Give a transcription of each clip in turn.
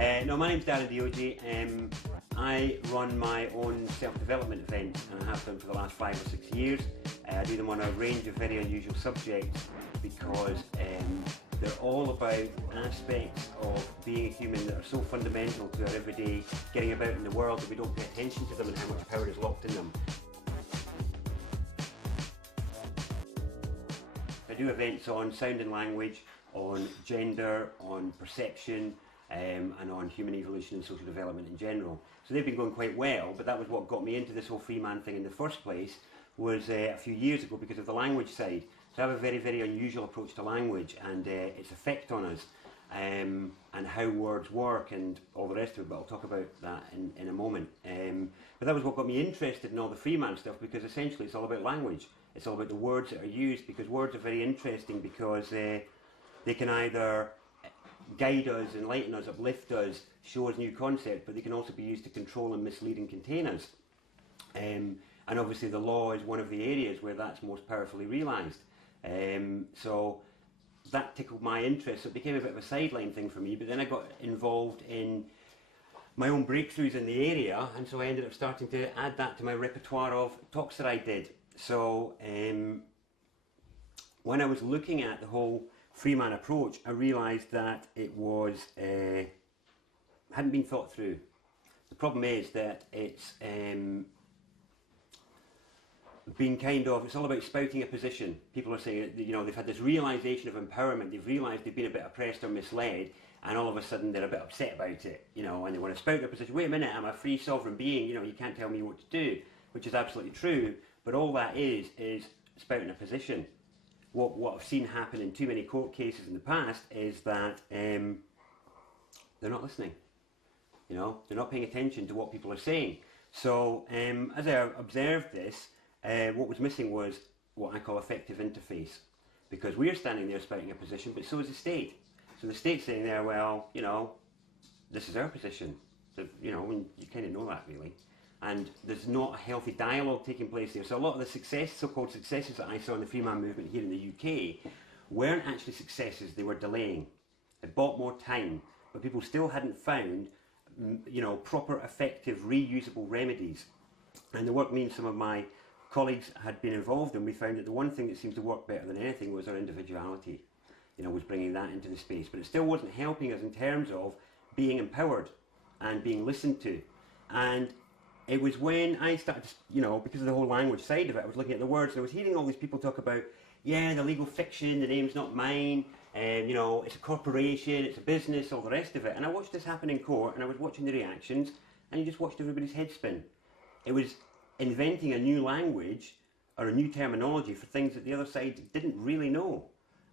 No, my name's Darren Deogee. I run my own self-development events, and I have done for the last 5 or 6 years. I do them on a range of very unusual subjects because they're all about aspects of being a human that are so fundamental to our everyday getting about in the world that we don't pay attention to them and how much power is locked in them. I do events on sound and language, on gender, on perception, and on human evolution and social development in general. So they've been going quite well, but that was what got me into this whole Freeman thing in the first place, was a few years ago because of the language side. So I have a very, very unusual approach to language and its effect on us, and how words work and all the rest of it, but I'll talk about that in a moment. But that was what got me interested in all the Freeman stuff, because essentially it's all about language. It's all about the words that are used, because words are very interesting because they can either guide us, enlighten us, uplift us, show us new concepts, but they can also be used to control and mislead and contain us. And obviously the law is one of the areas where that's most powerfully realised. So that tickled my interest, so it became a bit of a sideline thing for me, but then I got involved in my own breakthroughs in the area, and so I ended up starting to add that to my repertoire of talks that I did. So when I was looking at the whole Freeman approach, I realised that it was hadn't been thought through. The problem is that it's been it's all about spouting a position. People are saying, you know, they've had this realisation of empowerment, they've realised they've been a bit oppressed or misled, and all of a sudden they're a bit upset about it, you know, and they want to spout their position. Wait a minute, I'm a free sovereign being, you know, you can't tell me what to do, which is absolutely true, but all that is spouting a position. What I've seen happen in too many court cases in the past is that they're not listening. You know, they're not paying attention to what people are saying. So as I observed this, what was missing was what I call effective interface, because we're standing there spouting a position, but so is the state. So the state's saying there, well, you know, this is our position. So, you know, you kind of know that really. And there's not a healthy dialogue taking place there. So a lot of the so-called successes that I saw in the Freeman movement here in the UK weren't actually successes, they were delaying. It bought more time, but people still hadn't found, you know, proper, effective, reusable remedies. And the work me and some of my colleagues had been involved in, we found that the one thing that seemed to work better than anything was our individuality. You know, was bringing that into the space, but it still wasn't helping us in terms of being empowered and being listened to. And it was when I started, you know, because of the whole language side of it, I was looking at the words and I was hearing all these people talk about, yeah, the legal fiction, the name's not mine, you know, it's a corporation, it's a business, all the rest of it. And I watched this happen in court and I was watching the reactions and you just watched everybody's head spin. It was inventing a new language or a new terminology for things that the other side didn't really know.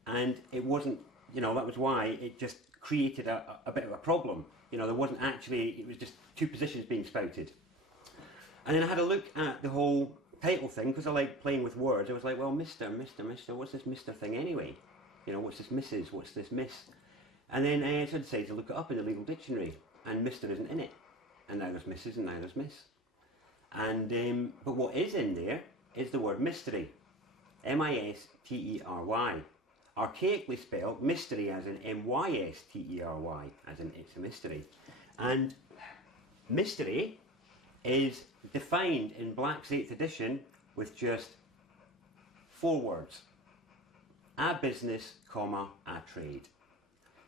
And it wasn't, you know, that was why it just created a bit of a problem. You know, there wasn't actually, it was just two positions being spouted. And then I had a look at the whole title thing, because I like playing with words. I was like, well, Mr., what's this Mr. thing anyway? You know, what's this Mrs., what's this Miss? And then I decided to look it up in the legal dictionary, and Mr. isn't in it. And now there's Mrs. and now there's Miss. And, but what is in there is the word mystery. M-I-S-T-E-R-Y. Archaically spelled mystery as in M-Y-S-T-E-R-Y, as in it's a mystery. And mystery is defined in Black's 8th edition with just 4 words. A business, comma, a trade.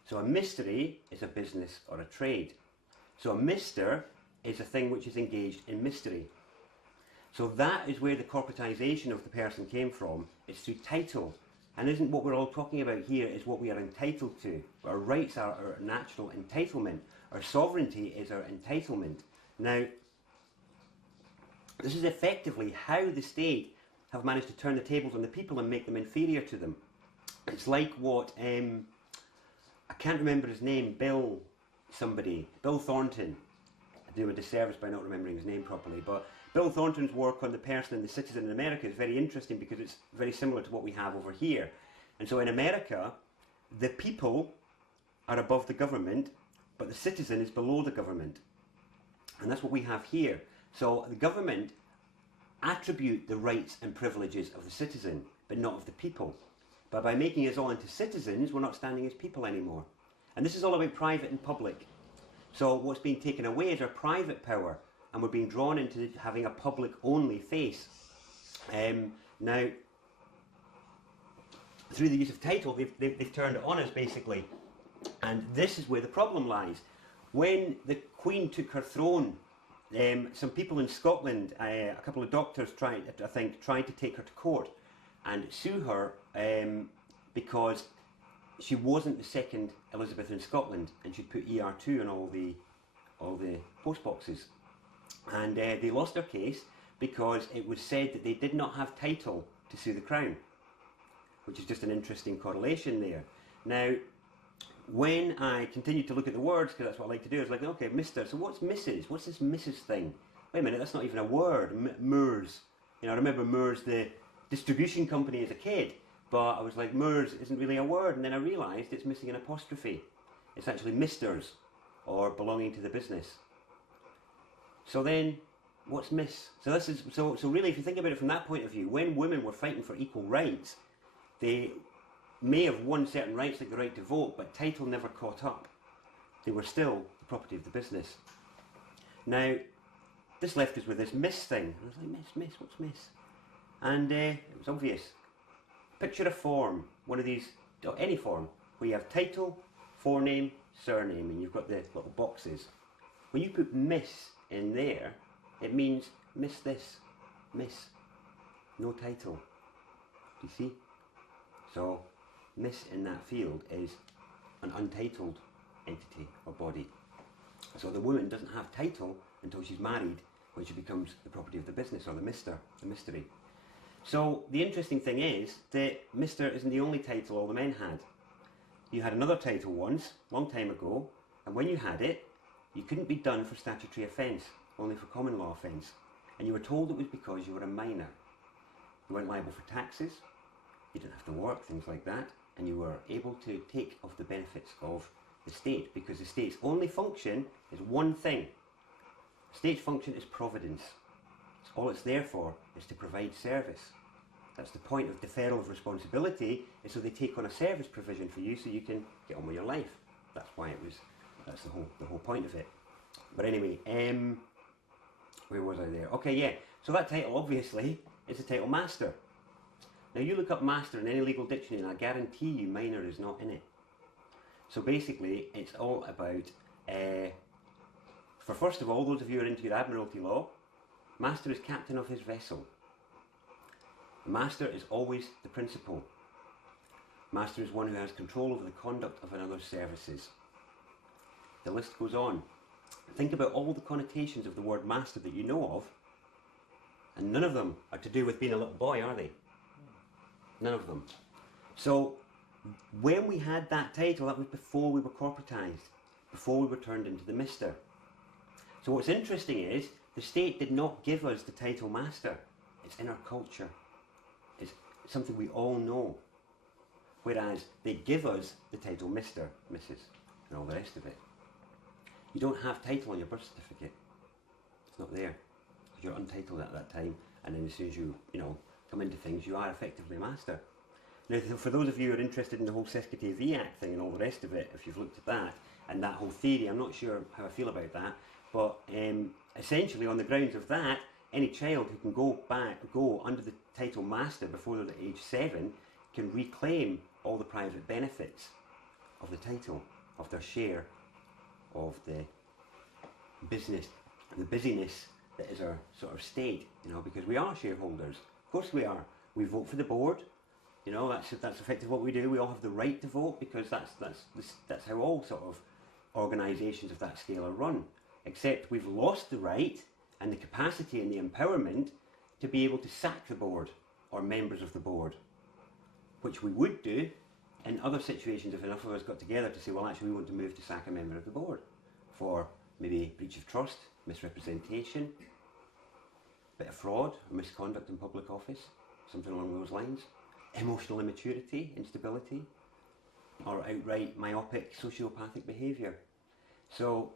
So a mystery is a business or a trade. So a mister is a thing which is engaged in mystery. So that is where the corporatization of the person came from. It's through title. And isn't what we're all talking about here is what we are entitled to. Our rights are our natural entitlement. Our sovereignty is our entitlement. Now, this is effectively how the state have managed to turn the tables on the people and make them inferior to them. It's like what, I can't remember his name, Bill Thornton. I do him a disservice by not remembering his name properly, but Bill Thornton's work on the person and the citizen in America is very interesting because it's very similar to what we have over here. And so in America, the people are above the government, but the citizen is below the government. And that's what we have here. So the government attribute the rights and privileges of the citizen, but not of the people. But by making us all into citizens, we're not standing as people anymore. And this is all about private and public. So what's being taken away is our private power, and we're being drawn into having a public-only face. Now, through the use of title, they've turned it on us, basically. And this is where the problem lies. When the Queen took her throne, some people in Scotland, a couple of doctors tried to take her to court and sue her because she wasn't the second Elizabeth in Scotland, and she'd put ER2 on all the post boxes. And they lost their case because it was said that they did not have title to sue the Crown, which is just an interesting correlation there. Now, when I continued to look at the words, because that's what I like to do, I was like, okay, Mr. So what's Mrs.? What's this Mrs. thing? Wait a minute, that's not even a word. Moors. You know, I remember Moors, the distribution company, as a kid, but I was like, Moors isn't really a word, and then I realised it's missing an apostrophe. It's actually Misters, or belonging to the business. So then, what's Miss? So this is so really, if you think about it from that point of view, when women were fighting for equal rights, they may have won certain rights like the right to vote, but title never caught up. They were still the property of the business. Now, this left us with this Miss thing. I was like, Miss, what's Miss? And it was obvious. Picture a form, one of these, or any form, where you have title, forename, surname, and you've got the little boxes. When you put Miss in there, it means miss this, Miss, no title. Do you see? So, Miss in that field is an untitled entity or body. So the woman doesn't have title until she's married, when she becomes the property of the business, or the Mr., the mystery. So the interesting thing is that Mr. isn't the only title all the men had. You had another title once, long time ago, and when you had it, you couldn't be done for statutory offence, only for common law offence. And you were told it was because you were a minor. You weren't liable for taxes, you didn't have to work, things like that, and you were able to take off the benefits of the state, because the state's only function is one thing. The state's function is providence. So all it's there for is to provide service. That's the point of deferral of responsibility, is so they take on a service provision for you so you can get on with your life. That's why it was, that's the whole point of it. But anyway, where was I there? Okay, yeah, so that title obviously is the title Master. Now you look up Master in any legal dictionary and I guarantee you minor is not in it. So basically it's all about, for first of all, those of you who are into your Admiralty law, Master is captain of his vessel. Master is always the principal. Master is one who has control over the conduct of another's services. The list goes on. Think about all the connotations of the word master that you know of, and none of them are to do with being a little boy, are they? None of them. So when we had that title, that was before we were corporatised, before we were turned into the Mister. So what's interesting is, the state did not give us the title Master. It's in our culture. It's something we all know. Whereas they give us the title Mr., Mrs., and all the rest of it. You don't have title on your birth certificate. It's not there. Because you're untitled at that time, and then as soon as you come into things, you are effectively a master. Now, for those of you who are interested in the whole Sesquité V Act thing and all the rest of it, if you've looked at that, and that whole theory, I'm not sure how I feel about that, but essentially on the grounds of that, any child who can go under the title Master before they're at age 7 can reclaim all the private benefits of the title, of their share of the business, the busyness that is our sort of state, because we are shareholders. Of course we are. We vote for the board. That's effectively what we do. We all have the right to vote, because that's how all sort of organisations of that scale are run. Except we've lost the right and the capacity and the empowerment to be able to sack the board or members of the board, which we would do in other situations if enough of us got together to say, well, actually we want to move to sack a member of the board for maybe breach of trust, misrepresentation, bit of fraud or misconduct in public office, something along those lines, emotional immaturity, instability, or outright myopic sociopathic behaviour. So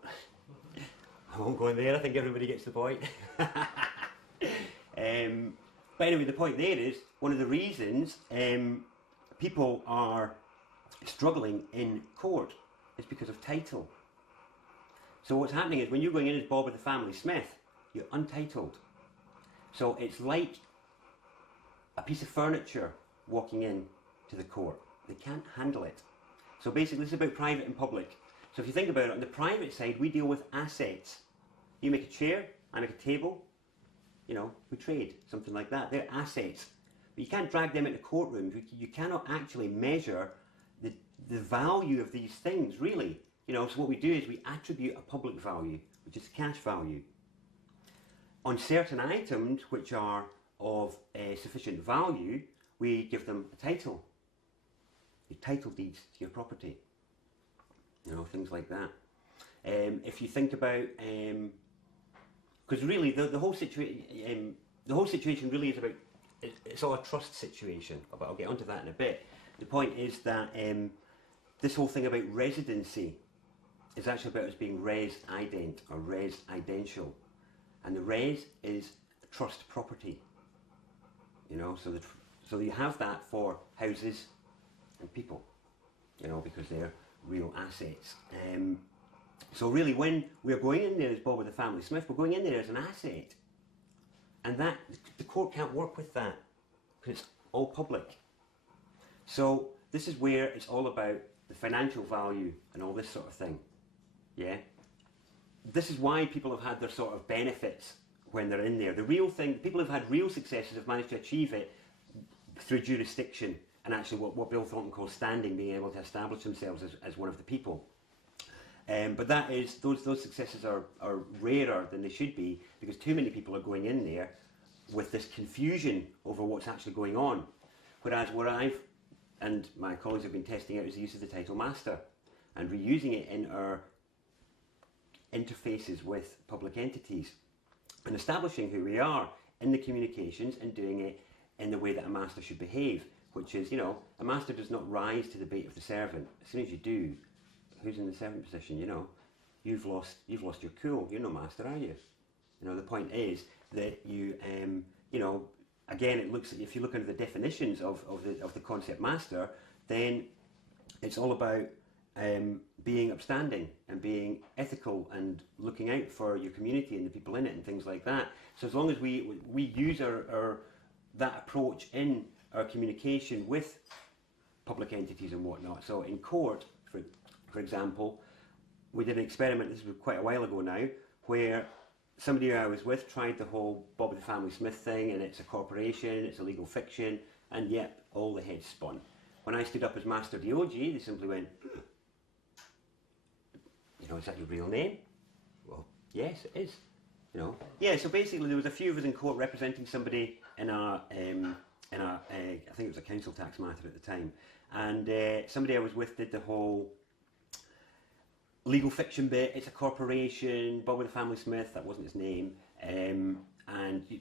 I won't go in there, I think everybody gets the point. But anyway, the point there is, one of the reasons people are struggling in court is because of title. So what's happening is when you're going in as Bob of the family Smith, you're untitled. So it's like a piece of furniture walking in to the court. They can't handle it. So basically this is about private and public. So if you think about it, on the private side, we deal with assets. You make a chair, I make a table, you know, we trade, something like that. They're assets. But you can't drag them into courtrooms. You cannot actually measure the value of these things, really. You know, so what we do is we attribute a public value, which is cash value. On certain items which are of sufficient value, we give them a title. Your title deeds to your property. You know, things like that. If you think about, because really the whole situation really is about, it's all a trust situation, but I'll get onto that in a bit. The point is that this whole thing about residency is actually about us being res ident or res idential, and the res is trust property. You know, so you have that for houses and people. You know, because they're real assets. So really, when we're going in there as Bob of the family Smith, we're going in there as an asset, and that the court can't work with that because it's all public. So this is where it's all about the financial value and all this sort of thing. Yeah. This is why people have had their sort of benefits when they're in there. The real thing, people who've had real successes have managed to achieve it through jurisdiction and actually what Bill Thornton calls standing, being able to establish themselves as one of the people. But that is, those successes are rarer than they should be because too many people are going in there with this confusion over what's actually going on. Whereas what I've and my colleagues have been testing out is the use of the title master and reusing it in our interfaces with public entities and establishing who we are in the communications and doing it in the way that a master should behave, which is, you know, a master does not rise to the bait of the servant. As soon as you do, who's in the servant position, you know? You've lost your cool. You're no master, are you? You know, the point is that you, you know, again, it looks, if you look into the definitions of the concept master, then it's all about being upstanding and being ethical and looking out for your community and the people in it and things like that. So as long as we use that approach in our communication with public entities and whatnot. So in court, for example, we did an experiment, this was quite a while ago now, where somebody who I was with tried the whole Bob of the family Smith thing, and it's a corporation, it's a legal fiction, and yep, all the heads spun. When I stood up as Master Deogee, they simply went, you know, is that your real name? Well, yes, it is. You know, yeah. So basically, there was a few of us in court representing somebody in a I think it was a council tax matter at the time, and somebody I was with did the whole legal fiction bit. It's a corporation. Bob of the family Smith, that wasn't his name. And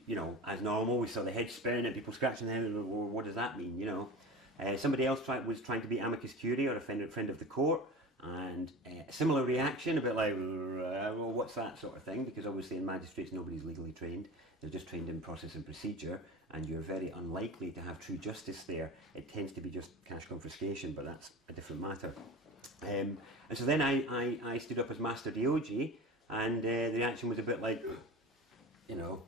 you know, as normal, we saw the head spin and people scratching their head. Well, what does that mean? You know, somebody else was trying to be amicus curiae or a friend of the court, and a similar reaction, a bit like, well, what's that sort of thing? Because obviously in magistrates nobody's legally trained; they're just trained in process and procedure, and you're very unlikely to have true justice there. It tends to be just cash confiscation, but that's a different matter. And so then I stood up as Master Deogee, and the reaction was a bit like, you know,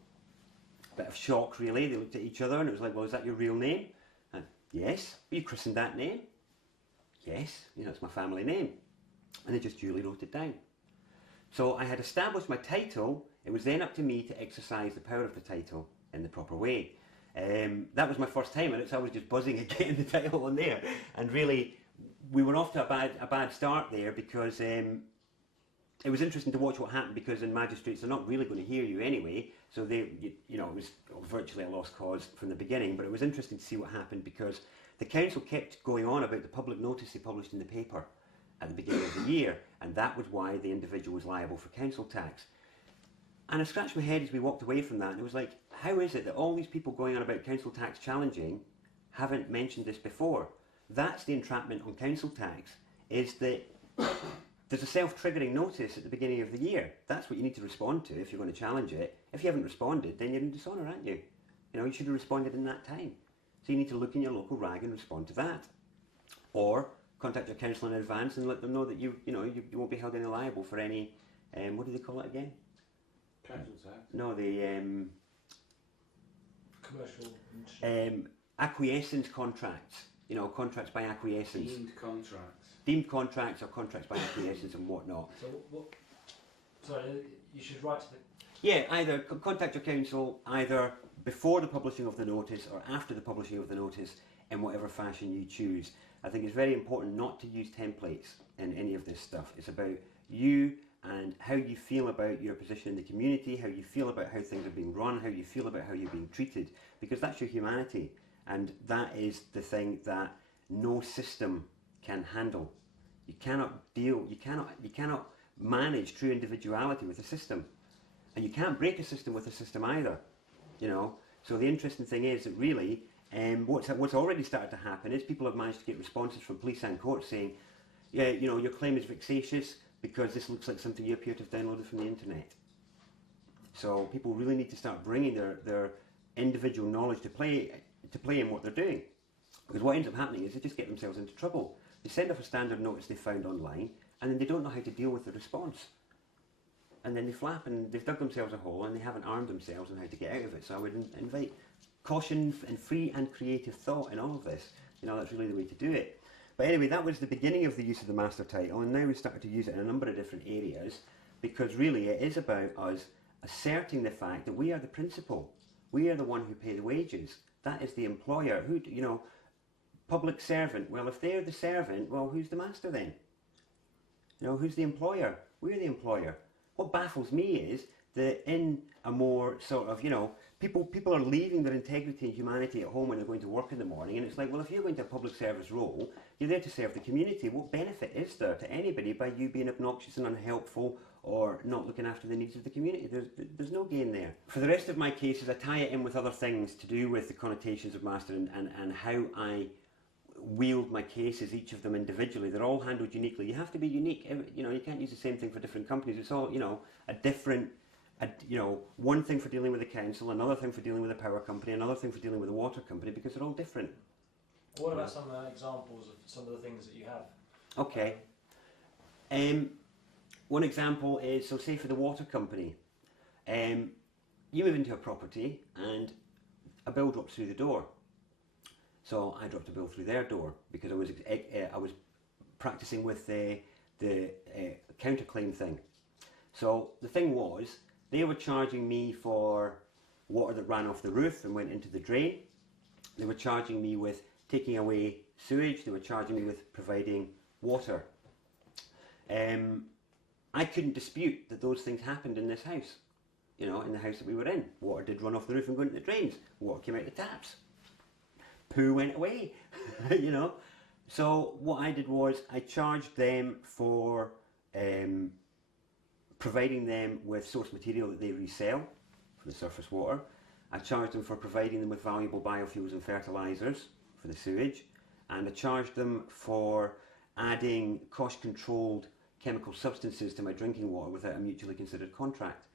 a bit of shock really. They looked at each other and it was like, well, is that your real name? And, yes. Were you christened that name? Yes. You know, it's my family name. And they just duly wrote it down. So I had established my title. It was then up to me to exercise the power of the title in the proper way. That was my first time, and I was just buzzing at getting the title on there. And really, we were off to a bad start there because it was interesting to watch what happened, because in magistrates they're not really going to hear you anyway, so you know, it was virtually a lost cause from the beginning. But it was interesting to see what happened because the council kept going on about the public notice they published in the paper at the beginning of the year, and that was why the individual was liable for council tax. And I scratched my head as we walked away from that, and it was like, how is it that all these people going on about council tax challenging haven't mentioned this before? That's the entrapment on council tax, is that there's a self-triggering notice at the beginning of the year. That's what you need to respond to if you're going to challenge it. If you haven't responded, then you're in dishonour, aren't you? You know, you should have responded in that time. So you need to look in your local rag and respond to that. Or contact your council in advance and let them know that you won't be held any liable for any what do they call it again? Council tax. No, the Commercial. acquiescence contracts. You know, contracts by acquiescence. Deemed contracts. Deemed contracts or contracts by acquiescence and whatnot. So what? Sorry, you should write to the. Yeah, either contact your council either before the publishing of the notice or after the publishing of the notice in whatever fashion you choose. I think it's very important not to use templates in any of this stuff. It's about you and how you feel about your position in the community, how you feel about how things are being run, how you feel about how you're being treated, because that's your humanity, and that is the thing that no system can handle. You cannot manage true individuality with a system, and you can't break a system with a system either. You know. So the interesting thing is that really, what's already started to happen is people have managed to get responses from police and courts saying, yeah, you know, your claim is vexatious because this looks like something you appear to have downloaded from the internet. So people really need to start bringing their individual knowledge to play in what they're doing. Because what ends up happening is they just get themselves into trouble. They send off a standard notice they found online, and then they don't know how to deal with the response. And then they flap and they've dug themselves a hole and they haven't armed themselves on how to get out of it. So I would invite caution and free and creative thought in all of this. You know, that's really the way to do it. But anyway, that was the beginning of the use of the master title, and now we've started to use it in a number of different areas, because really it is about us asserting the fact that we are the principal. We are the one who pay the wages. That is the employer. Who, you know, public servant. Well, if they're the servant, well, who's the master then? You know, who's the employer? We're the employer. What baffles me is that in a more sort of, you know, people are leaving their integrity and humanity at home when they're going to work in the morning, and it's like, well, if you're going to a public service role, you're there to serve the community. What benefit is there to anybody by you being obnoxious and unhelpful or not looking after the needs of the community? There's no gain there. For the rest of my cases, I tie it in with other things to do with the connotations of master and how I wield my cases, each of them individually. They're all handled uniquely. You have to be unique. You know, you can't use the same thing for different companies. It's all, you know, you know, one thing for dealing with the council, another thing for dealing with a power company, another thing for dealing with a water company, because they're all different. What about some examples of some of the things that you have? Okay. One example is, so say for the water company, you move into a property and a bill drops through the door. So I dropped a bill through their door because I was practicing with the counterclaim thing. So the thing was, they were charging me for water that ran off the roof and went into the drain. They were charging me with taking away sewage. They were charging me with providing water. I couldn't dispute that those things happened in this house. You know, in the house that we were in. Water did run off the roof and go into the drains. Water came out the taps. Poo went away, you know. So what I did was I charged them for providing them with source material that they resell for the surface water. I charged them for providing them with valuable biofuels and fertilisers for the sewage, and I charged them for adding cost-controlled chemical substances to my drinking water without a mutually considered contract.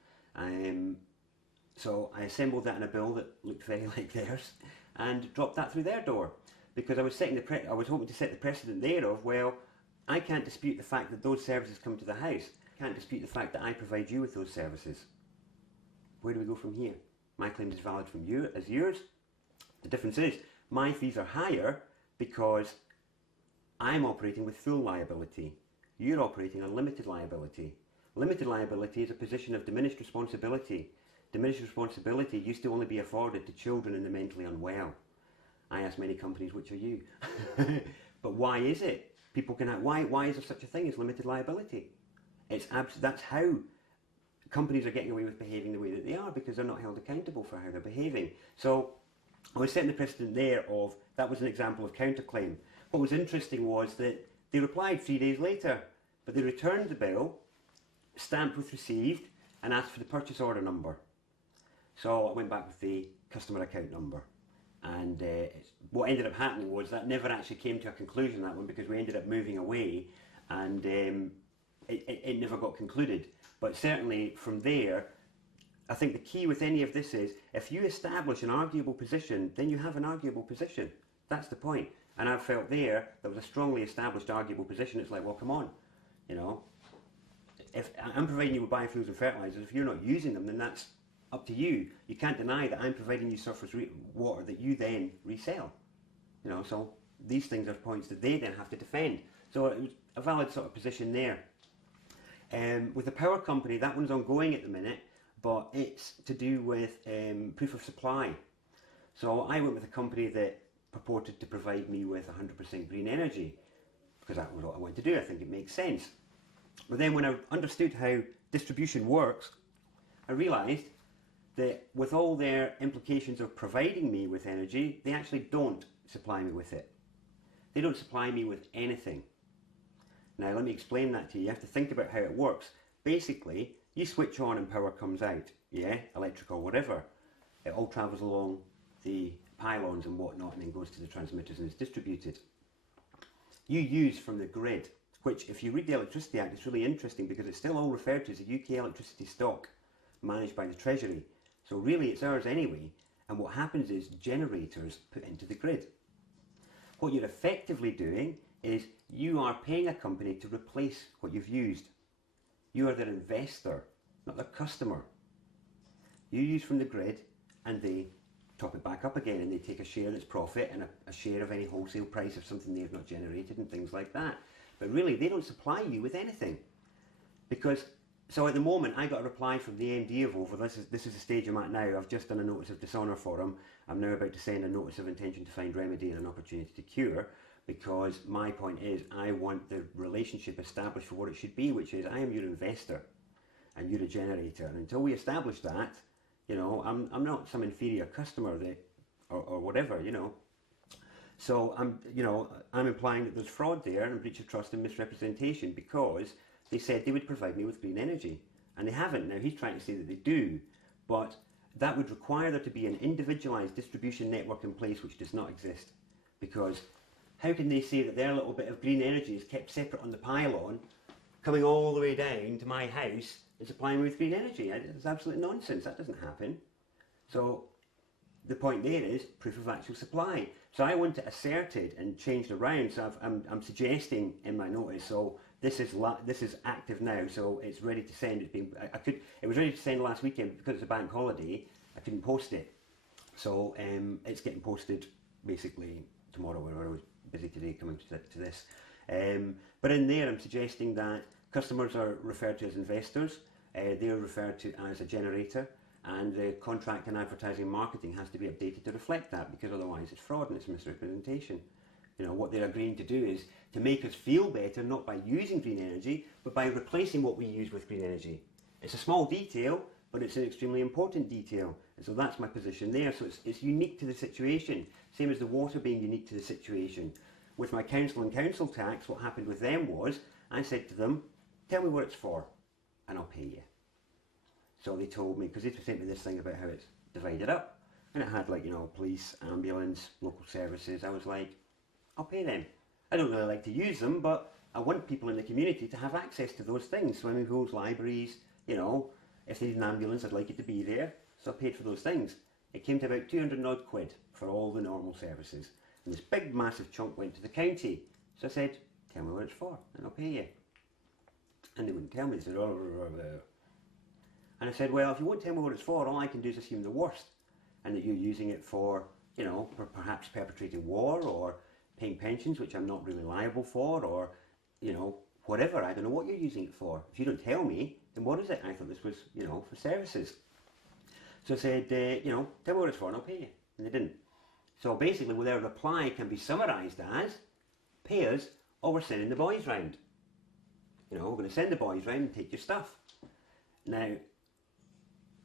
So I assembled that in a bill that looked very like theirs and dropped that through their door, because I was I was hoping to set the precedent there of, well, I can't dispute the fact that those services come to the house. I can't dispute the fact that I provide you with those services. Where do we go from here? My claim is valid from you as yours. The difference is my fees are higher because I'm operating with full liability. You're operating on limited liability. Limited liability is a position of diminished responsibility. Diminished responsibility used to only be afforded to children and the mentally unwell. I ask many companies, which are you? But why is it? People can ask, why is there such a thing as limited liability? That's how companies are getting away with behaving the way that they are, because they're not held accountable for how they're behaving. So I was setting the precedent there of, that was an example of counterclaim. What was interesting was that they replied 3 days later, but they returned the bill, stamped with received, and asked for the purchase order number. So I went back with the customer account number. And what ended up happening was that never actually came to a conclusion, that one, because we ended up moving away, and it never got concluded. But certainly from there, I think the key with any of this is, if you establish an arguable position, then you have an arguable position. That's the point. And I felt there was a strongly established arguable position. It's like, well, come on, you know. if I'm providing you with biofuels and fertilisers, if you're not using them, then that's up to you. You can't deny that I'm providing you surface water that you then resell. You know, so these things are points that they then have to defend. So it was a valid sort of position there. With the power company, that one's ongoing at the minute, but it's to do with proof of supply. So I went with a company that purported to provide me with 100% green energy, because that was what I wanted to do. I think it makes sense. But then when I understood how distribution works, I realised that with all their implications of providing me with energy, they actually don't supply me with it. They don't supply me with anything. Now let me explain that to you. You have to think about how it works. Basically, you switch on and power comes out, yeah, electric or whatever. It all travels along the pylons and whatnot and then goes to the transmitters and is distributed. You use from the grid, which if you read the Electricity Act, it's really interesting because it's still all referred to as a UK electricity stock managed by the Treasury. So really it's ours anyway, and what happens is generators put into the grid. What you're effectively doing is you are paying a company to replace what you've used. You are their investor, not their customer. You use from the grid and they top it back up again, and they take a share of its profit and a share of any wholesale price of something they've not generated and things like that. But really they don't supply you with anything. Because, so at the moment I got a reply from the MD of OVO. This is the stage I'm at now. I've just done a notice of dishonour for him. I'm now about to send a notice of intention to find remedy and an opportunity to cure, because my point is I want the relationship established for what it should be, which is I am your investor and you're a generator. And until we establish that, you know, I'm not some inferior customer that, or whatever, you know. So I'm implying that there's fraud there and breach of trust and misrepresentation, because they said they would provide me with green energy and they haven't. Now he's trying to say that they do, but that would require there to be an individualised distribution network in place, which does not exist. Because how can they say that their little bit of green energy is kept separate on the pylon, coming all the way down to my house and supplying me with green energy? It's absolute nonsense. That doesn't happen. So the point there is proof of actual supply. So I want it asserted and changed around. So I'm suggesting in my notice. So this is active now. So it's ready to send. It was ready to send last weekend, because it's a bank holiday. I couldn't post it. So it's getting posted basically tomorrow. Where I was busy today coming to this. But in there, I'm suggesting that customers are referred to as investors. They're referred to as a generator. And the contract and advertising and marketing has to be updated to reflect that, because otherwise it's fraud and it's misrepresentation. You know, what they're agreeing to do is to make us feel better, not by using green energy, but by replacing what we use with green energy. It's a small detail, but it's an extremely important detail. And so that's my position there. So it's unique to the situation, same as the water being unique to the situation. With my council and council tax, what happened with them was, I said to them, tell me what it's for, and I'll pay you. So they told me, because they sent me this thing about how it's divided up, and it had, like, you know, police, ambulance, local services. I was like, I'll pay them. I don't really like to use them, but I want people in the community to have access to those things. Swimming pools, libraries, you know, if they need an ambulance, I'd like it to be there. So I paid for those things. It came to about 200 odd quid for all the normal services. And this big massive chunk went to the county. So I said, tell me what it's for, and I'll pay you. And they wouldn't tell me. They said, oh, and I said, well, if you won't tell me what it's for, all I can do is assume the worst, and that you're using it for, you know, for perhaps perpetrating war or paying pensions, which I'm not really liable for, or, you know, whatever. I don't know what you're using it for. If you don't tell me, then what is it? I thought this was, you know, for services. So I said, you know, tell me what it's for and I'll pay you. And they didn't. So basically, well, their reply can be summarised as, pay us or we're sending the boys round. You know, we're going to send the boys round and take your stuff. Now,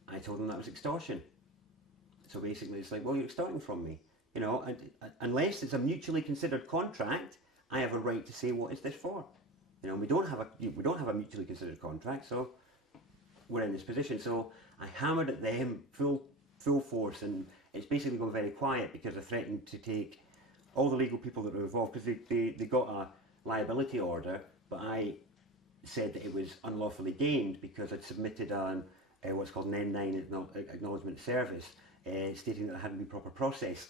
I told them that was extortion. So basically it's like, well, you're extorting from me. You know, unless it's a mutually considered contract, I have a right to say, what is this for? You know, we don't have a mutually considered contract, so we're in this position. So I hammered at them full force, and it's basically gone very quiet because I threatened to take all the legal people that were involved, because they got a liability order, but I said that it was unlawfully gained because I'd submitted an what's called an N9 acknowledgement service, stating that there hadn't been proper process,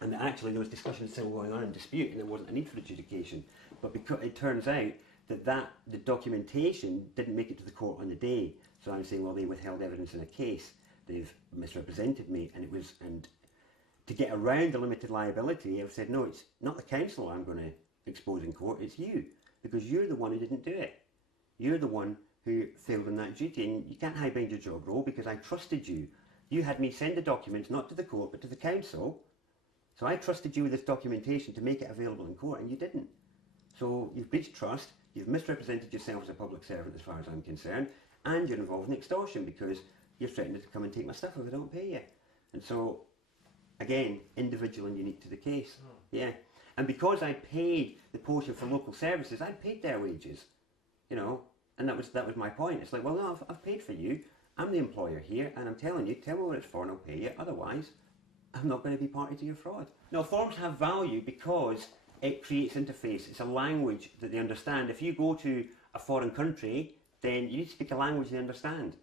and that actually there was discussions still going on in dispute and there wasn't a need for adjudication. But because it turns out that the documentation didn't make it to the court on the day. So I'm saying, well, they withheld evidence in a case. They've misrepresented me, and to get around the limited liability, I've said, no, it's not the council I'm going to expose in court, it's you, because you're the one who didn't do it. You're the one who failed in that duty, and you can't hide behind your job role because I trusted you. You had me send the documents not to the court but to the council, so I trusted you with this documentation to make it available in court, and you didn't. So you've breached trust, you've misrepresented yourself as a public servant as far as I'm concerned, and you're involved in extortion because you're threatening to come and take my stuff if I don't pay you. And so, again, individual and unique to the case. Yeah. And because I paid the portion for local services, I paid their wages, you know, and that was my point. It's like, well, no, I've paid for you. I'm the employer here, and I'm telling you, tell me what it's for and I'll pay you. Otherwise, I'm not going to be party to your fraud. No, forms have value because it creates interface. It's a language that they understand. If you go to a foreign country, then you need to speak a language they understand.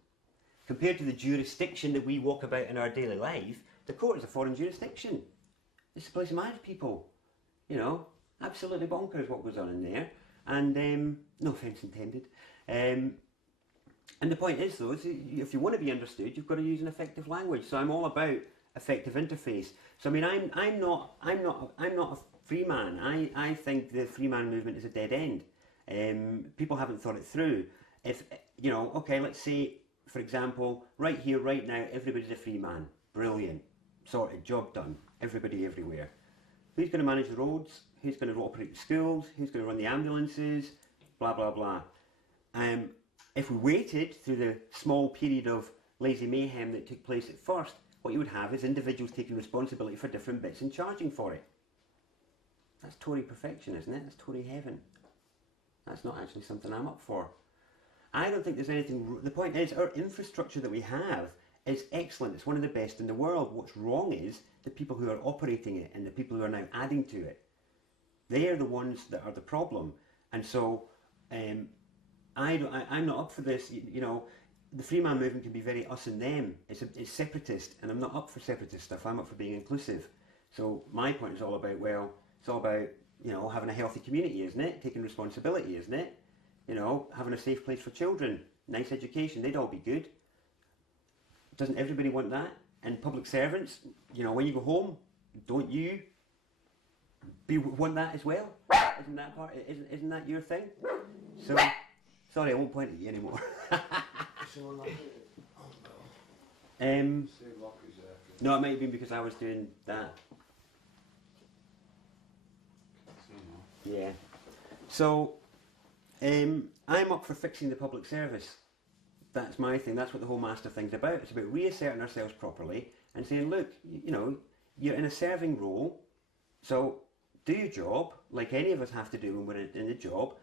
Compared to the jurisdiction that we walk about in our daily life, the court is a foreign jurisdiction. It's a place to manage people. You know, absolutely bonkers what goes on in there. And no offence intended. And the point is, though, is if you want to be understood, you've got to use an effective language. So I'm all about effective interface. So I mean, I'm not a free man. I think the free man movement is a dead end. People haven't thought it through. If you know, okay, let's say, for example, right here, right now, everybody's a free man. Brilliant, sorted, job done. Everybody, everywhere. Who's going to manage the roads? Who's going to operate the schools? Who's going to run the ambulances? Blah blah blah. If we waited through the small period of lazy mayhem that took place at first, what you would have is individuals taking responsibility for different bits and charging for it. That's Tory perfection, isn't it? That's Tory heaven. That's not actually something I'm up for. I don't think there's anything... The point is, our infrastructure that we have is excellent. It's one of the best in the world. What's wrong is the people who are operating it and the people who are now adding to it. They are the ones that are the problem. And so... I'm not up for this. You know, the free man movement can be very us and them. It's separatist, and I'm not up for separatist stuff. I'm up for being inclusive. So my point is all about, well, it's all about, you know, having a healthy community, isn't it? Taking responsibility, isn't it? You know, having a safe place for children, nice education, they'd all be good. Doesn't everybody want that? And public servants, you know, when you go home, don't you want that as well? Isn't that your thing? So... Sorry, I won't point at you anymore. No, it might have been because I was doing that. Yeah. So, I'm up for fixing the public service. That's my thing. That's what the whole master thing's about. It's about reasserting ourselves properly and saying, look, you know, you're in a serving role, so do your job like any of us have to do when we're in the job.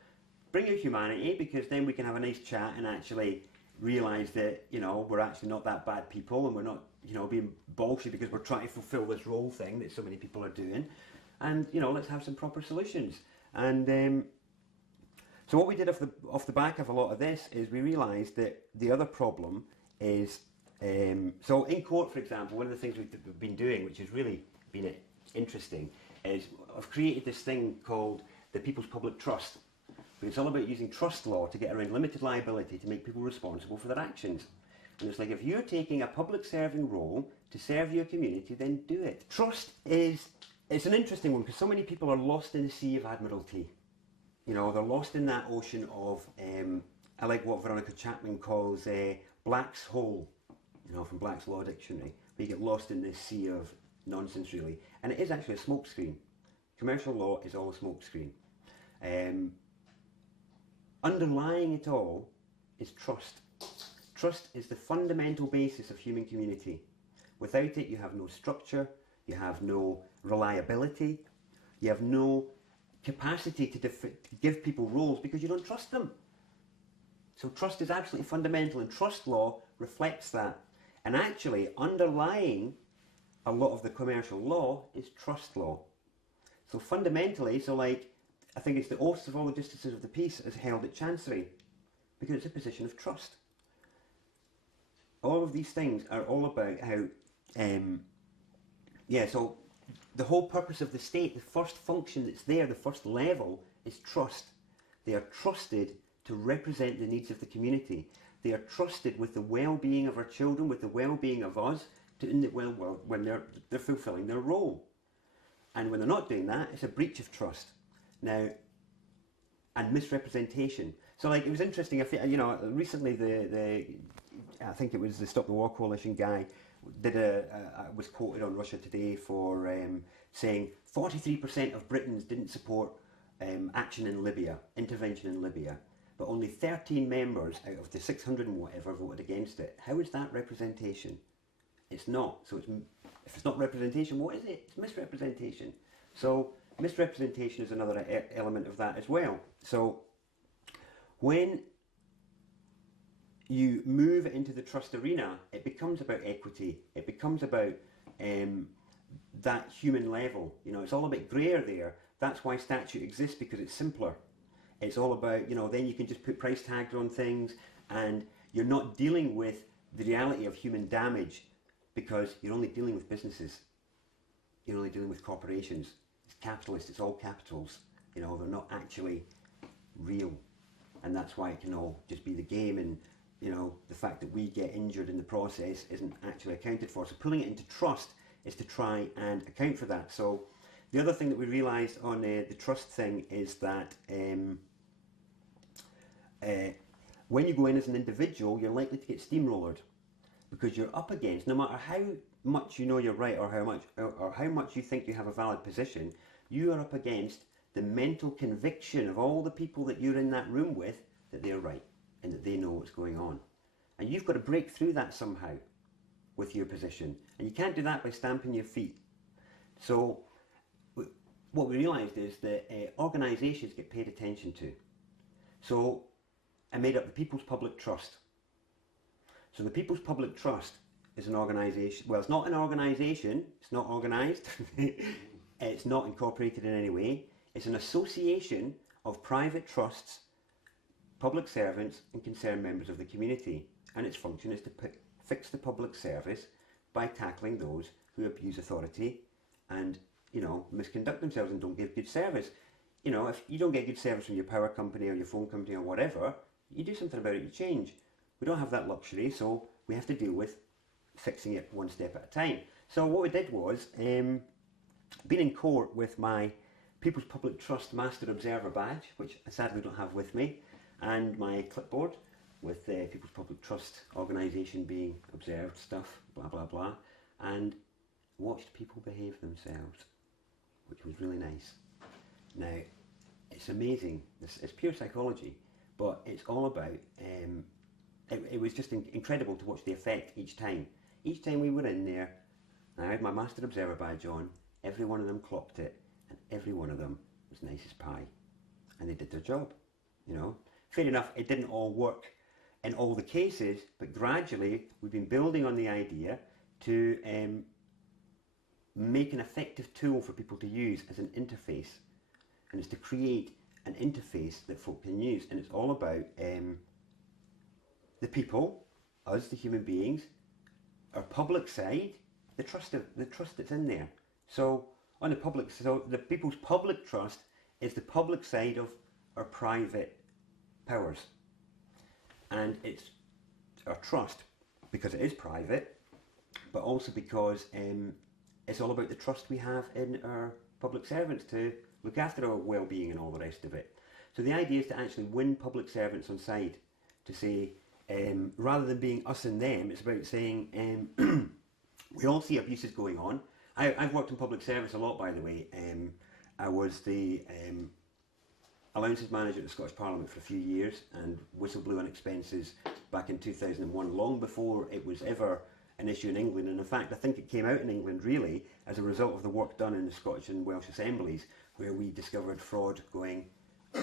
Bring your humanity, because then we can have a nice chat and actually realise that, you know, we're actually not that bad people and we're not, you know, being bolshy because we're trying to fulfil this role thing that so many people are doing. And, you know, let's have some proper solutions. And so what we did off the back of a lot of this is we realised that the other problem is, so in court, for example, one of the things we've been doing, which has really been interesting, is I've created this thing called the People's Public Trust. It's all about using trust law to get around limited liability to make people responsible for their actions. And it's like, if you're taking a public serving role to serve your community, then do it. Trust it's an interesting one because so many people are lost in the sea of admiralty. You know, they're lost in that ocean of, I like what Veronica Chapman calls Black's Hole, you know, from Black's Law Dictionary. But you get lost in this sea of nonsense, really. And it is actually a smokescreen. Commercial law is all a smokescreen. Underlying it all is trust. Trust is the fundamental basis of human community. Without it, you have no structure, you have no reliability, you have no capacity to give people roles because you don't trust them. So trust is absolutely fundamental, and trust law reflects that. And actually, underlying a lot of the commercial law is trust law. So fundamentally, I think it's the oaths of all the justices of the peace as held at Chancery, because it's a position of trust. All of these things are all about how, so the whole purpose of the state, the first function that's there, the first level, is trust. They are trusted to represent the needs of the community. They are trusted with the well-being of our children, with the well-being of us, when they're fulfilling their role. And when they're not doing that, it's a breach of trust. Now, and misrepresentation. So, like, it was interesting. Recently I think it was the Stop the War Coalition guy was quoted on Russia Today for saying 43% of Britons didn't support action in Libya, intervention in Libya, but only 13 members out of the 600 and whatever voted against it. How is that representation? It's not. So if it's not representation, what is it? It's misrepresentation. So misrepresentation is another element of that as well. So when you move into the trust arena, it becomes about equity. It becomes about that human level. It's all a bit greyer there. That's why statute exists, because it's simpler. It's all about, then you can just put price tags on things, and you're not dealing with the reality of human damage, because you're only dealing with businesses. You're only dealing with corporations. It's capitalist, it's all capitals. They're not actually real. And that's why it can all just be the game, and the fact that we get injured in the process isn't actually accounted for. So pulling it into trust is to try and account for that. So the other thing that we realised on the trust thing is that when you go in as an individual, you're likely to get steamrollered, because you're up against, no matter how much you know you're right, or how much you think you have a valid position, you are up against the mental conviction of all the people that you're in that room with that they're right and that they know what's going on. And you've got to break through that somehow with your position. And you can't do that by stamping your feet. So what we realised is that organisations get paid attention to. So I made up the People's Public Trust. So the People's Public Trust is an organisation. Well, it's not an organisation. It's not organised. It's not incorporated in any way. It's an association of private trusts, public servants and concerned members of the community. And its function is to fix the public service by tackling those who abuse authority and, misconduct themselves and don't give good service. If you don't get good service from your power company or your phone company or whatever, you do something about it, you change. We don't have that luxury, so we have to deal with fixing it one step at a time. So what we did was, been in court with my People's Public Trust Master Observer badge, which I sadly don't have with me, and my clipboard with the People's Public Trust organisation being observed stuff, blah blah blah, and watched people behave themselves, which was really nice. Now, it's amazing, it's pure psychology, but it's all about, it was just incredible to watch the effect each time. Each time we were in there, I had my Master Observer badge on, every one of them clocked it, and every one of them was nice as pie. And they did their job, Fair enough, it didn't all work in all the cases, but gradually we've been building on the idea to make an effective tool for people to use as an interface. And it's to create an interface that folk can use. And it's all about the people, us, the human beings, our public side, the trust that's in there. So the People's Public Trust is the public side of our private powers. And it's our trust because it is private, but also because it's all about the trust we have in our public servants to look after our well-being and all the rest of it. So the idea is to actually win public servants on side, to say, rather than being us and them, it's about saying, we all see abuses going on. I've worked in public service a lot, by the way. I was the allowances manager at the Scottish Parliament for a few years and whistle-blew on expenses back in 2001, long before it was ever an issue in England. And in fact, I think it came out in England really as a result of the work done in the Scottish and Welsh assemblies, where we discovered fraud going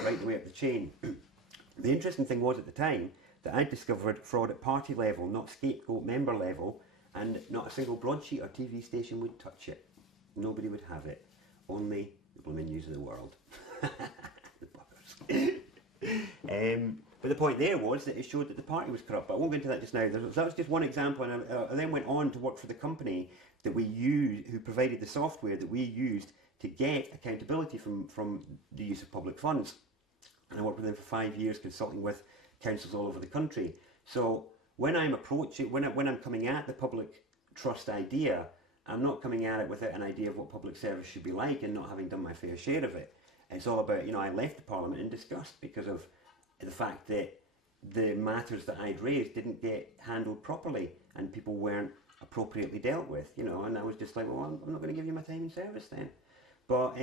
right the way up the chain. The interesting thing was at the time that I discovered fraud at party level, not scapegoat member level, and not a single broadsheet or TV station would touch it. Nobody would have it. Only the blooming News of the World. The buggers. But the point there was that it showed that the party was corrupt. But I won't go into that just now. That was just one example, and I then went on to work for the company that we used, who provided the software that we used to get accountability from the use of public funds. and I worked with them for 5 years, consulting with councils all over the country. So when I'm approaching, when I'm coming at the public trust idea, I'm not coming at it without an idea of what public service should be like and not having done my fair share of it. It's all about, I left the Parliament in disgust because of the fact that the matters that I'd raised didn't get handled properly and people weren't appropriately dealt with, and I was just like, well, I'm not going to give you my time and service then. But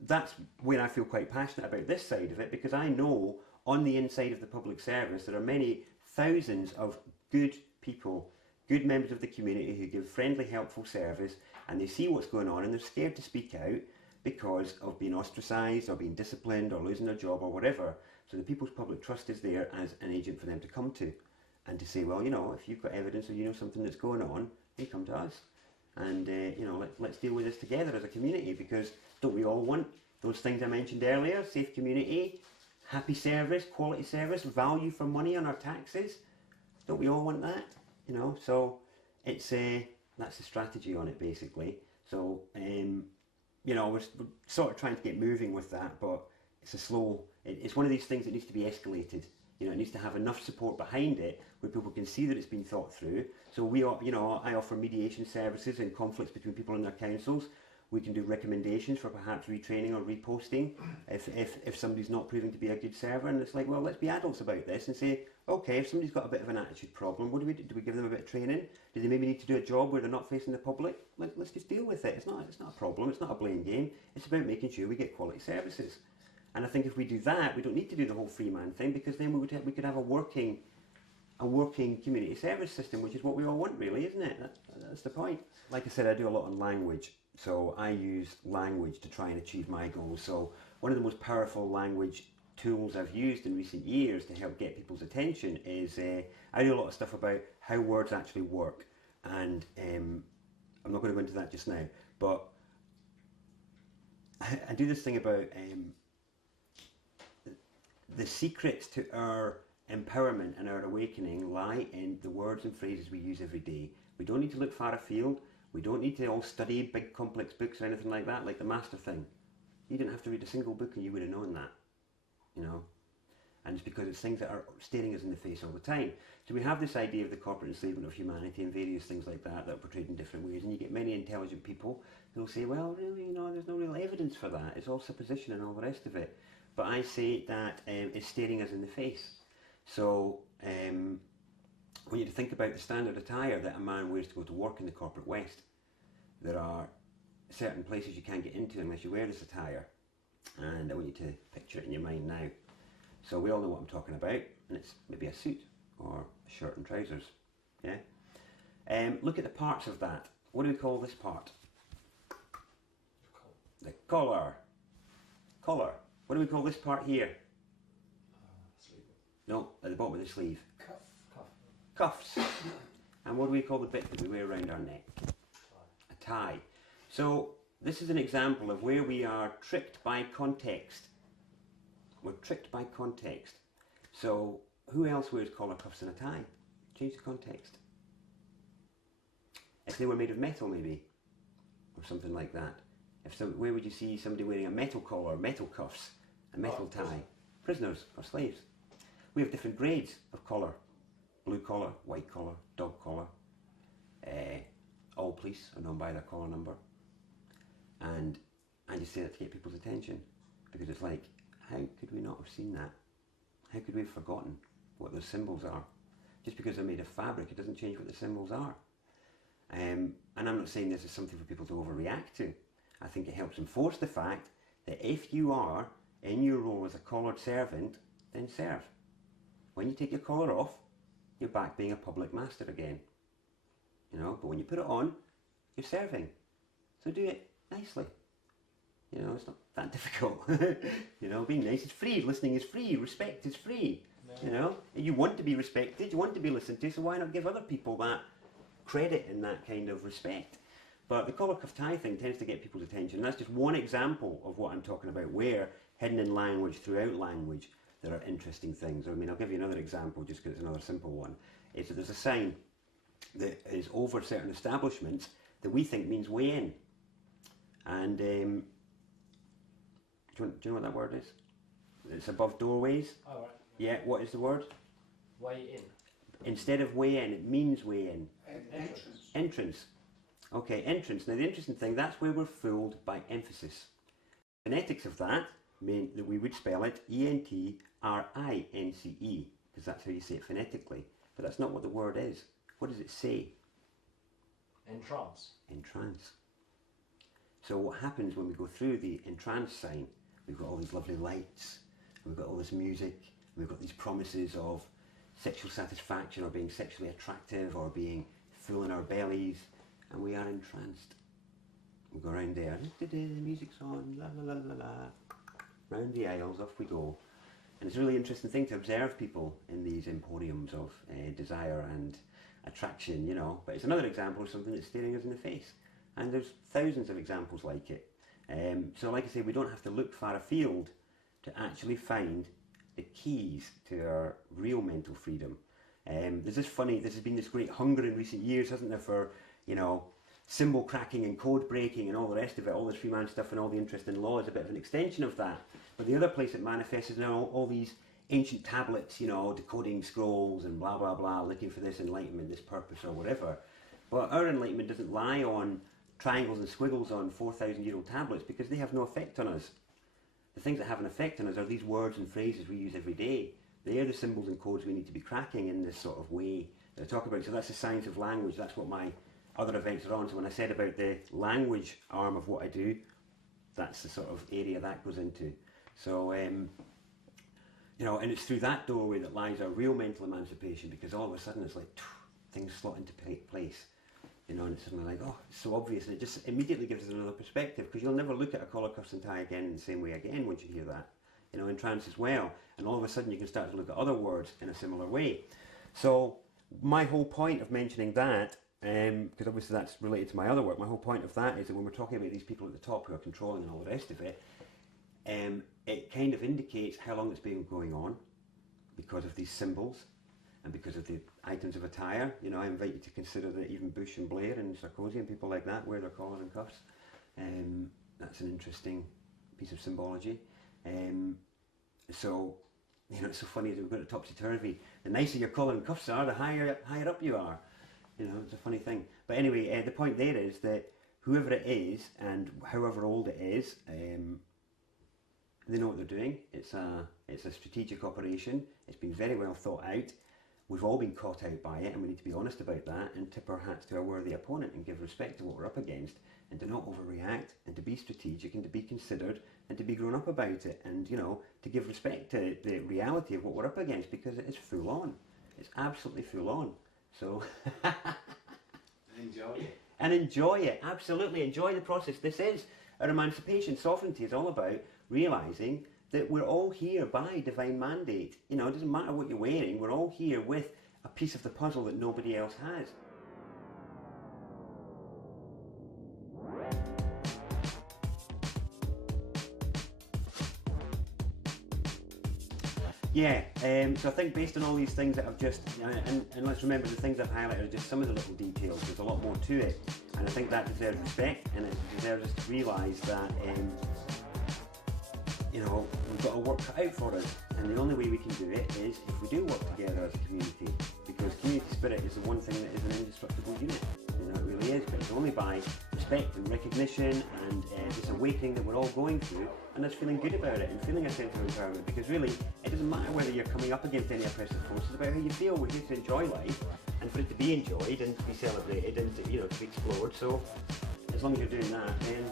that's where I feel quite passionate about this side of it, because I know on the inside of the public service there are many thousands of good people, good members of the community who give friendly, helpful service, and they see what's going on and they're scared to speak out because of being ostracised or being disciplined or losing their job or whatever. So the People's Public Trust is there as an agent for them to come to and to say, well, if you've got evidence or something that's going on, then come to us. And, let's deal with this together as a community, because don't we all want those things I mentioned earlier? Safe community, happy service, quality service, value for money on our taxes. Don't we all want that? So it's that's the strategy on it, basically. So, we're sort of trying to get moving with that, but it's it's one of these things that needs to be escalated. It needs to have enough support behind it where people can see that it's been thought through. So I offer mediation services in conflicts between people and their councils. We can do recommendations for perhaps retraining or reposting if somebody's not proving to be a good server. And it's like, well, let's be adults about this and say, okay, if somebody's got a bit of an attitude problem, what do we do? Do we give them a bit of training? Do they maybe need to do a job where they're not facing the public? Let's just deal with it. It's not a problem. It's not a blame game. It's about making sure we get quality services. And I think if we do that, we don't need to do the whole free man thing, because then we could have a working community service system, which is what we all want, really, isn't it? That's the point. Like I said, I do a lot on language. So I use language to try and achieve my goals. So one of the most powerful language tools I've used in recent years to help get people's attention is I do a lot of stuff about how words actually work. And I'm not going to go into that just now, but I do this thing about the secrets to our empowerment and our awakening lie in the words and phrases we use every day. We don't need to look far afield. We don't need to all study big complex books or anything like that, like the master thing. You didn't have to read a single book and you would have known that, And it's because it's things that are staring us in the face all the time. So we have this idea of the corporate enslavement of humanity and various things like that are portrayed in different ways. And you get many intelligent people who will say, well, really, there's no real evidence for that. It's all supposition and all the rest of it. But I say that it's staring us in the face. So when you think about the standard attire that a man wears to go to work in the corporate West, there are certain places you can't get into unless you wear this attire. And I want you to picture it in your mind now. So we all know what I'm talking about, and it's maybe a suit or a shirt and trousers. Yeah. Look at the parts of that. What do we call this part? The collar. Collar. What do we call this part here? Sleeve. No, at the bottom of the sleeve. Cuff. Cuffs. And what do we call the bit that we wear around our neck? A tie. So this is an example of where we are tricked by context. We're tricked by context. So who else wears collar, cuffs and a tie? Change the context. If they were made of metal, maybe, or something like that. Where would you see somebody wearing a metal collar, metal cuffs, a metal tie? Prisoners or slaves. We have different grades of collar. Blue collar, white collar, dog collar. All police are known by their collar number. And I just say that to get people's attention, because it's like, how could we not have seen that? How could we have forgotten what those symbols are? Just because they're made of fabric, it doesn't change what the symbols are. And I'm not saying this is something for people to overreact to. I think it helps enforce the fact that if you are in your role as a collared servant, then serve. When you take your collar off, you're back being a public master again. But when you put it on, you're serving. So do it nicely. It's not that difficult. Being nice is free, listening is free, respect is free. No. You want to be respected, you want to be listened to, so why not give other people that credit and that kind of respect? But the collar cuff tie thing tends to get people's attention. That's just one example of what I'm talking about, where hidden in language, throughout language, there are interesting things. I'll give you another example just because it's another simple one. Is that there's a sign that is over certain establishments that we think means way in. And do you know what that word is? It's above doorways. Oh, right. Yeah, what is the word? Way in. Instead of way in, it means way in. Entrance. Entrance. Okay, entrance. Now the interesting thing, that's where we're fooled by emphasis. Phonetics of that mean that we would spell it Entrince, because that's how you say it phonetically. But that's not what the word is. What does it say? Entrance. Entrance. So what happens when we go through the entrance sign, we've got all these lovely lights, we've got all this music, we've got these promises of sexual satisfaction or being sexually attractive or being full in our bellies, and we are entranced. We go around there, the music's on, la la la la la, round the aisles, off we go. And it's a really interesting thing to observe people in these emporiums of desire and attraction, you know. But it's another example of something that's staring us in the face. And there's thousands of examples like it. So like I say, we don't have to look far afield to actually find the keys to our real mental freedom. There's been this great hunger in recent years, hasn't there, for, you know, symbol cracking and code breaking and all the rest of it. All this freeman stuff and all the interest in law is a bit of an extension of that. But the other place it manifests is now all these ancient tablets, you know, decoding scrolls and blah blah blah, looking for this enlightenment, this purpose or whatever. But our enlightenment doesn't lie on triangles and squiggles on 4,000-year-old tablets, because they have no effect on us. The things that have an effect on us are these words and phrases we use every day. They are the symbols and codes we need to be cracking in this sort of way that I talk about. So that's the science of language. That's what my other events are on. So when I said about the language arm of what I do, that's the sort of area that goes into. So, you know, and it's through that doorway that lies our real mental emancipation, because all of a sudden it's like, things slot into place. You know, and it's suddenly like, oh, it's so obvious, and it just immediately gives us another perspective, because you'll never look at a collar, cuffs and tie again in the same way again once you hear that. You know, in trance as well. And all of a sudden you can start to look at other words in a similar way. So my whole point of mentioning that, because obviously that's related to my other work, my whole point of that is that when we're talking about these people at the top who are controlling and all the rest of it, it kind of indicates how long it's been going on because of these symbols and because of the items of attire. You know, I invite you to consider that even Bush and Blair and Sarkozy and people like that wear their collar and cuffs. That's an interesting piece of symbology. So, you know, it's so funny as we've got it topsy-turvy. The nicer your collar and cuffs are, the higher up you are. You know, it's a funny thing. But anyway, the point there is that whoever it is and however old it is, they know what they're doing. It's a strategic operation. It's been very well thought out. We've all been caught out by it, and we need to be honest about that and tip our hats to our worthy opponent and give respect to what we're up against, and to not overreact, and to be strategic, and to be considered, and to be grown up about it, and, you know, to give respect to the reality of what we're up against, because it is full on. It's absolutely full on. So Enjoy it. and enjoy it. Absolutely enjoy the process. This is our emancipation. Sovereignty is all about realising that we're all here by divine mandate. You know, it doesn't matter what you're wearing, we're all here with a piece of the puzzle that nobody else has. Yeah, so I think based on all these things that I've just, and let's remember the things I've highlighted are just some of the little details. There's a lot more to it, and I think that deserves respect, and it deserves us to realise that, you know, we've got to work cut out for us, and the only way we can do it is if we do work together as a community, because community spirit is the one thing that is an indestructible unit. You know, it really is, but it's only by respect and recognition and this awakening that we're all going through, and us feeling good about it and feeling a sense of empowerment, because really it doesn't matter whether you're coming up against any oppressive forces. It's about how you feel. We're here to enjoy life and for it to be enjoyed and to be celebrated and to, you know, to be explored. So as long as you're doing that, then